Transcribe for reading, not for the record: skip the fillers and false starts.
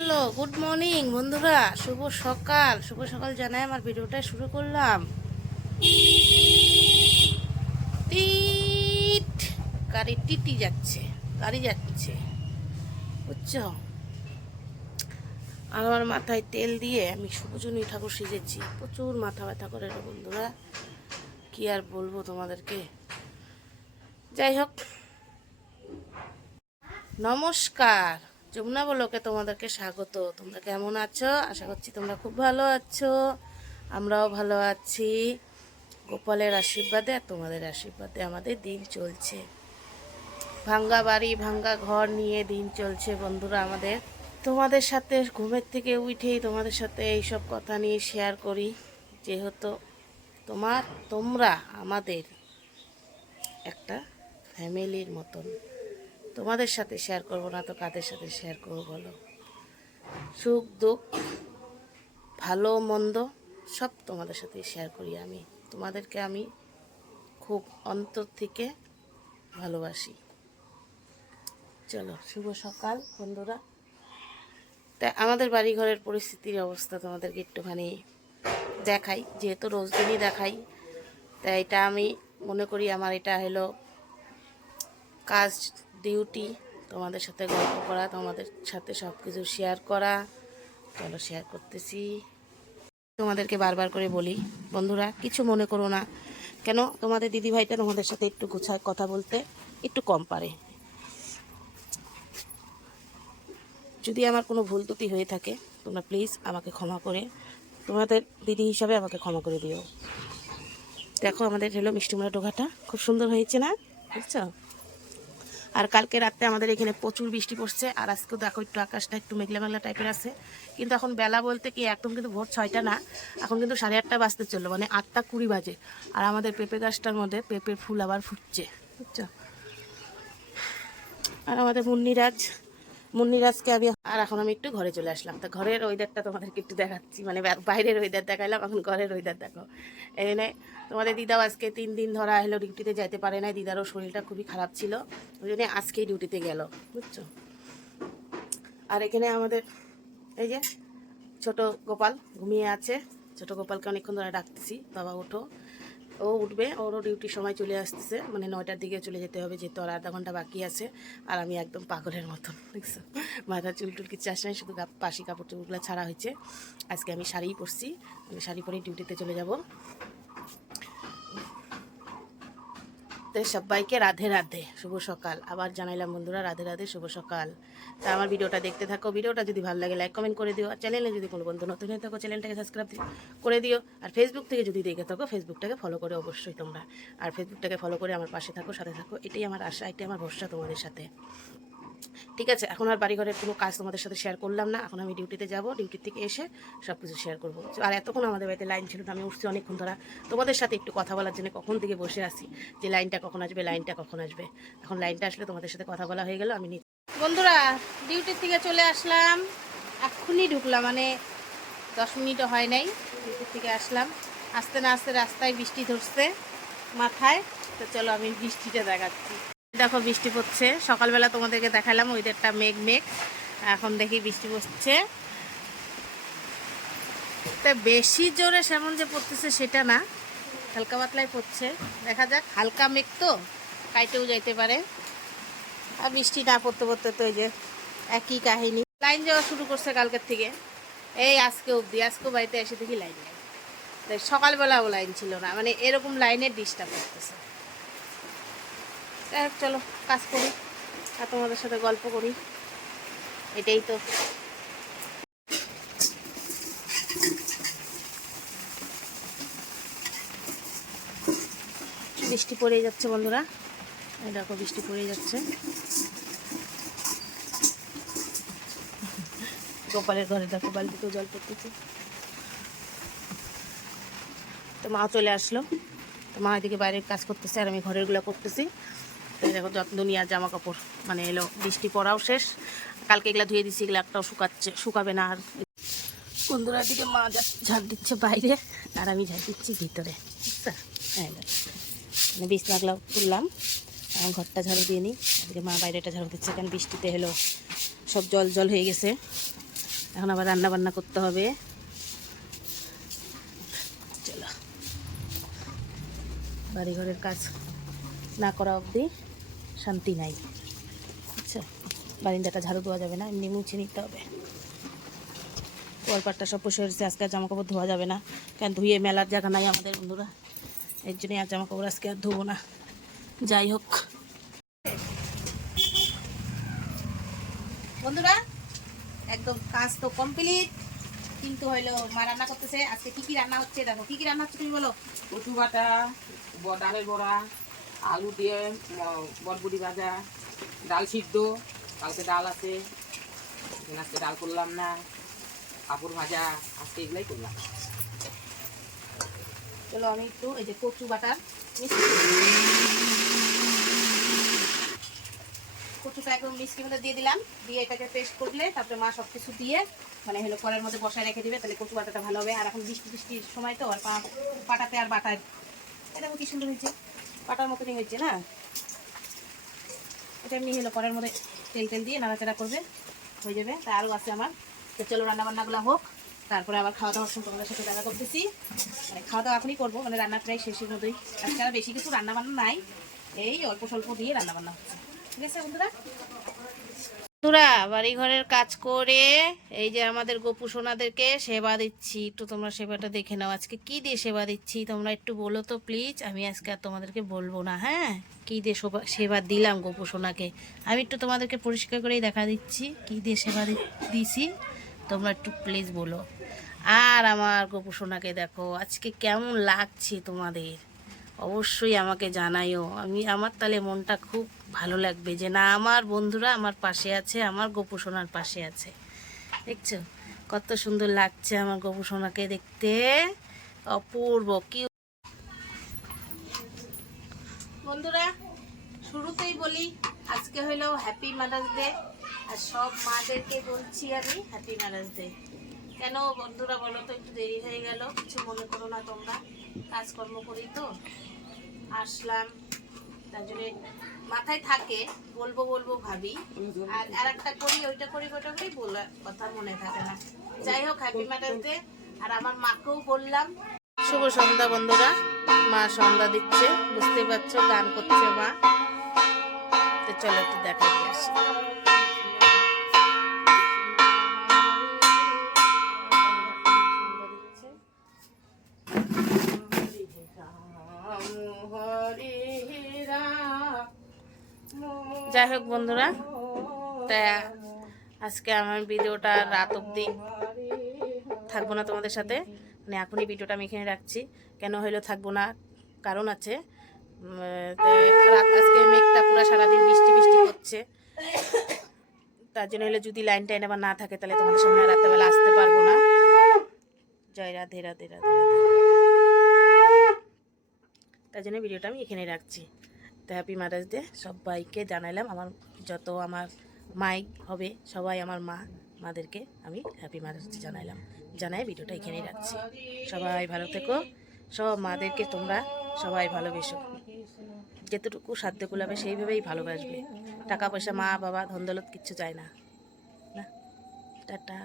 Hello, good morning বন্ধুরা। শুভ সকাল, শুভ সকাল জানাই আমার ভিডিওটা শুরু করলাম। টিট গাড়ি টিটি যাচ্ছে, গাড়ি যাচ্ছে, বুঝছো? আর আমার মাথায় তেল দিয়ে আমি সূর্যজনী ঠাকুর সেজেছি। প্রচুর মাথা ব্যথা করে রে বন্ধুরা, কি আর বলবো তোমাদেরকে। যাই হোক, নমস্কার। যমুনা বলোকে তোমাদেরকে স্বাগত। তোমরা কেমন আছো? আশা করছি তোমরা খুব ভালো আছো, আমরাও ভালো আছি। গোপালের আশীর্বাদে আর তোমাদের আশীর্বাদে আমাদের দিন চলছে। ভাঙ্গা বাড়ি ভাঙ্গা ঘর নিয়ে দিন চলছে বন্ধুরা আমাদের। তোমাদের সাথে ঘুমের থেকে উঠেই তোমাদের সাথে এইসব কথা নিয়ে শেয়ার করি, যেহেতু তোমরা আমাদের একটা ফ্যামিলির মতন। তোমাদের সাথে শেয়ার করবো না তো কাদের সাথে শেয়ার করবো বলো? সুখ দুঃখ, ভালো মন্দ সব তোমাদের সাথে শেয়ার করি আমি। তোমাদেরকে আমি খুব অন্তর থেকে ভালোবাসি। চলো, শুভ সকাল বন্ধুরা। তা আমাদের বাড়িঘরের পরিস্থিতির অবস্থা তোমাদেরকে একটুখানি দেখাই, যেহেতু রোজ দিনই দেখাই। তাই এটা আমি মনে করি আমার এটা হলো কাজ, ডিউটি, তোমাদের সাথে গল্প করা, তোমাদের সাথে সব কিছু শেয়ার করা। চলো শেয়ার করতেছি। তোমাদেরকে বারবার করে বলি বন্ধুরা, কিছু মনে করো না। কেন, তোমাদের দিদিভাইটা তোমাদের সাথে একটু গোছায় কথা বলতে একটু কম পারে। যদি আমার কোনো ভুল ত্রুটি হয়ে থাকে তোমরা প্লিজ আমাকে ক্ষমা করে, তোমাদের দিদি হিসাবে আমাকে ক্ষমা করে দিও। দেখো আমাদের হলো মিষ্টিমুড়া ডোগাটা খুব সুন্দর হয়েছে না, বুঝছো? আর কালকে রাতে আমাদের এখানে প্রচুর বৃষ্টি পড়ছে, আর আজকেও দেখো একটু আকাশটা একটু মেঘলা মেঘলা টাইপের আছে। কিন্তু এখন বেলা বলতে কি একদম কিন্তু ভোর 6টা না, এখন কিন্তু 8:30 বাজতে চললো, মানে 8টা 20 বাজে। আর আমাদের পেঁপে গাছটার মধ্যে পেঁপের ফুল আবার ফুটছে, বুঝছো? আর আমাদের মুন্নিরাজকে আমি, আর এখন আমি একটু ঘরে চলে আসলাম। তা ঘরের ওয়েদারটা তোমাদেরকে একটু দেখাচ্ছি, মানে বাইরের ওয়েদার দেখাইলাম, এখন ঘরের ওয়েদার দেখো। এনে তোমাদের দিদাও আজকে 3 দিন ধরা হলো ডিউটিতে যাইতে পারে নাই। দিদারও শরীরটা খুবই খারাপ ছিল, ওই জন্য আজকেই ডিউটিতে গেল, বুঝছো? আর এখানে আমাদের এই যে ছোট গোপাল ঘুমিয়ে আছে। ছোট গোপালকে অনেকক্ষণ ধরে ডাকতেছি, বাবা ওঠো। ও উঠবে, ওরও ডিউটির সময় চলে আসতেছে, মানে 9টার দিকে চলে যেতে হবে, যেহেতু আর আধা ঘন্টা বাকি আছে। আর আমি একদম পাগলের মতন, দেখছো? মাথা চুল কিছু আসে নাই, শুধু পাশি কাপড় চোপড়গুলো ছাড়া হয়েছে। আজকে আমি শাড়িই পরছি, আমি শাড়ি পরেই ডিউটিতে চলে যাব। তো সবাইকে রাধে রাধে, শুভ সকাল। আবার জানাইলাম বন্ধুরা, রাধে রাধে, শুভ সকাল। তা আমার ভিডিওটা দেখতে থাকো। ভিডিওটা যদি ভালো লাগে লাইক কমেন্ট করে দিও। আর চ্যানেলে যদি কোনো বন্ধু নতুন হয়ে থাকো চ্যানেলটাকে সাবস্ক্রাইব করে দিও। আর ফেসবুক থেকে যদি দেখে থাকো ফেসবুকটাকে ফলো করে অবশ্যই তোমরা। আর ফেসবুকটাকে ফলো করে আমার পাশে থাকো, সাথে থাকো, এটাই আমার আশা, এটাই আমার ভরসা তোমাদের সাথে। ঠিক আছে, এখন আর বাড়িঘরের কোনো কাজ তোমাদের সাথে শেয়ার করলাম না। এখন আমি ডিউটিতে যাব, ডিউটি থেকে এসে সব কিছু শেয়ার করবো। আর এতক্ষণ আমাদের বাড়িতে লাইন ছিল না, আমি উঠছি অনেকক্ষণ ধরা তোমাদের সাথে একটু কথা বলার জন্য। কখন থেকে বসে আছি যে লাইনটা কখন আসবে, লাইনটা কখন আসবে। এখন লাইনটা আসলে তোমাদের সাথে কথা বলা হয়ে গেল। আমি বন্ধুরা ডিউটির থেকে চলে আসলাম, এক্ষুনি ঢুকলাম, মানে 10 মিনিটও হয় নাই ডিউটির থেকে আসলাম। আস্তে না আস্তে রাস্তায় বৃষ্টি ধরছে মাথায়। তো চলো আমি বৃষ্টিটা দেখাচ্ছি। দেখো বৃষ্টি পড়ছে, সকালবেলা তোমাদেরকে দেখালাম ওয়েদারটা মেঘ মেঘ, এখন দেখি বৃষ্টি পড়ছে। তা বেশি জোরে সেমন যে পড়তেছে সেটা না, হালকা পাতলাই পড়ছে। দেখা যাক, হালকা মেঘ তো কাইটেও যাইতে পারে। আর বৃষ্টি না পড়তে পড়তে তো এই যে একই কাহিনী। লাইন যাওয়া শুরু করছে কালকের থেকে, এই আজকে অবধি। আজকেও বাড়িতে এসে দেখি লাইন নেই। তাই সকালবেলাও লাইন ছিল না, মানে এরকম লাইনের ডিস্টার্ব করতেছে। চলো কাজ করি আর তোমাদের সাথে গল্প করি, এটাই তো। বৃষ্টি পড়ে যাচ্ছে বন্ধুরা, এই দেখো বৃষ্টি পড়ে যাচ্ছে। গোপালের ঘরে দেখো বালতিতেও জল পড়তেছে। তো মা চলে আসলো, তো মা এদিকে বাইরের কাজ করতেছে আর আমি ঘরেরগুলো করতেছি। তো দেখো দুনিয়ার জামা কাপড় মানে এলো, বৃষ্টি পড়াও শেষ। কালকে এগুলা ধুয়ে দিচ্ছি, এগুলো একটাও শুকাবে না। আর বন্ধুরা দিকে মা ঝাড় দিচ্ছে বাইরে, আর আমি ঝাড় দিচ্ছি ভিতরে, বুঝছো? হ্যাঁ, মানে বিছনাগুলো তুললাম, এখন ঘরটা ঝাড়ু দিয়ে নিই। এদিকে মা বাইরেটা ঝাড়ু দিচ্ছে, কারণ বৃষ্টিতে হলো সব জল জল হয়ে গেছে। এখন আবার রান্না বান্না করতে হবে। চলো, বাড়িঘরের কাজ না করা অবধি শান্তি নাই। আচ্ছা, বারিন্দাটা ঝাড়ু দেওয়া যাবে না, এমনি মুছে নিতে হবে। কলপাটটা সব বসে হয়েছে, আজকে আর জামাকাপড় ধোয়া যাবে না, কেন ধুয়ে মেলার জায়গা নাই আমাদের বন্ধুরা, এর জন্যই আর জামাকাপড় আজকে আর ধোবো না। যাই হোক বন্ধুরা, একদম কাজ তো কমপ্লিট, কিন্তু হইলো মা রান্না করতেছে। আজকে কি কি রান্না হচ্ছে দেখো। কি কি রান্না হচ্ছে তুমি বলো? কচু বাটা, ডালের বড়া, আলু দিয়ে বটবুটি ভাজা, ডাল সিদ্ধ, কালকে ডাল আছে, আজকে ডাল করলাম না, পাঁপড় ভাজা, আজকে এগুলাই করলাম। চলো আমি একটু এই যে কচু বাটার কচুটা একদম মিষ্টির মধ্যে দিয়ে দিলাম, দিয়ে এটাকে পেস্ট করলে তারপরে মা সব কিছু দিয়ে মানে হলো কড়াইয়ের মধ্যে বসায় রেখে দিবে, তাহলে কচু বাটাটা ভালো হবে। আর এখন বৃষ্টির সময় তো আর পাটাতে আর বাটায়, এটা দেখো কি সুন্দর হয়েছে, পাটার মতনই হয়েছে না। এটা এমনি হলো কড়াইয়ের মধ্যে তেল দিয়ে নাড়াচাড়া করবে, হয়ে যাবে। তা আরও আছে আমার। তো চলো রান্নাবান্নাগুলো হোক, তারপরে আবার খাওয়া দাওয়ার সময় তোমাদের সাথে দেখা করতেছি। মানে খাওয়া দাওয়া এখনই করবো, মানে রান্না প্রায় শেষের মধ্যেই। আজকে আর বেশি কিছু রান্নাবান্না নাই, এই অল্প স্বল্প দিয়ে রান্নাবান্না হচ্ছে। ঠিক আছে বন্ধুরা, বাড়ি ঘরের কাজ করে এই যে আমাদের গোপু সোনাদেরকে সেবা দিচ্ছি, একটু তোমরা সেবাটা দেখে নাও। আজকে কি দিয়ে সেবা দিচ্ছি তোমরা একটু বলো তো প্লিজ। আমি আজকে আর তোমাদেরকে বলবো না, হ্যাঁ, কি দিয়ে সেবা দিলাম গোপু সোনাকে, আমি একটু তোমাদেরকে পরিষ্কার করেই দেখা দিচ্ছি কি দিয়ে সেবা দিছি, তোমরা একটু প্লিজ বলো। আর আমার গোপু সোনাকে দেখো আজকে কেমন লাগছে তোমাদের, অবশ্যই আমাকে জানাইও। আমার তাহলে মনটা খুব ভালো লাগবে যে না আমার বন্ধুরা আমার পাশে আছে, আমার গোপু সোনার পাশে আছে। দেখছো কত সুন্দর লাগছে আমার গোপু সোনাকে দেখতে, অপূর্ব। কি বন্ধুরা, শুরুতেই বলি আজকে হলো হ্যাপি মাদার্স ডে, আর সব মাদেরকে বলছি আমি হ্যাপি মাদার্স ডে। কেন বন্ধুরা বলো তো, একটু দেরি হয়ে গেল, কিছু মনে করো না তোমরা, কাজকর্ম করি তো আসলাম, তার জন্য মাথায় থাকে বলবো ভাবি, আর একটা করি ওইটা করি বলার কথা মনে থাকে না। যাই হোক হ্যাপি মাদার্স ডে। আর আমার মাকেও বললাম শুভ সন্ধ্যা বন্ধুরা, মা সন্ধ্যা দিচ্ছে, বুঝতেই পারছো গান করছে মা। তো চলো একটু দেখা দিয়ে আসি। যাই হোক বন্ধুরা, তা আজকে আমার ভিডিওটা রাত অবধি থাকবো না তোমাদের সাথে, মানে এখনই ভিডিওটা আমি এখানে রাখছি। কেন হইলো থাকবো না, কারণ আছে। রাত আজকে মেঘটা পুরো সারাদিন বৃষ্টি করছে, তার জন্য হলে যদি লাইন টাইন আবার না থাকে তাহলে তোমাদের সামনে রাত্রেবেলা আসতে পারবো না। জয় রাধে রাধে রাধে রাধে। তার জন্য ভিডিওটা আমি এখানে রাখছি। তো হ্যাপি মাদার্স ডে সবাইকে জানাইলাম, আমার যত আমার মাই হবে সবাই আমার মাদেরকে আমি হ্যাপি মাদার্স ডে জানাই ভিডিওটা এখানেই রাখছি। সবাই ভালো থেকো, সব মাদেরকে তোমরা সবাই ভালোবেসো, যেতটুকু সাধ্য কুলাবে সেইভাবেই ভালোবাসবে। টাকা পয়সা মা বাবা ধন দৌলত কিচ্ছু চায় না। টাটা।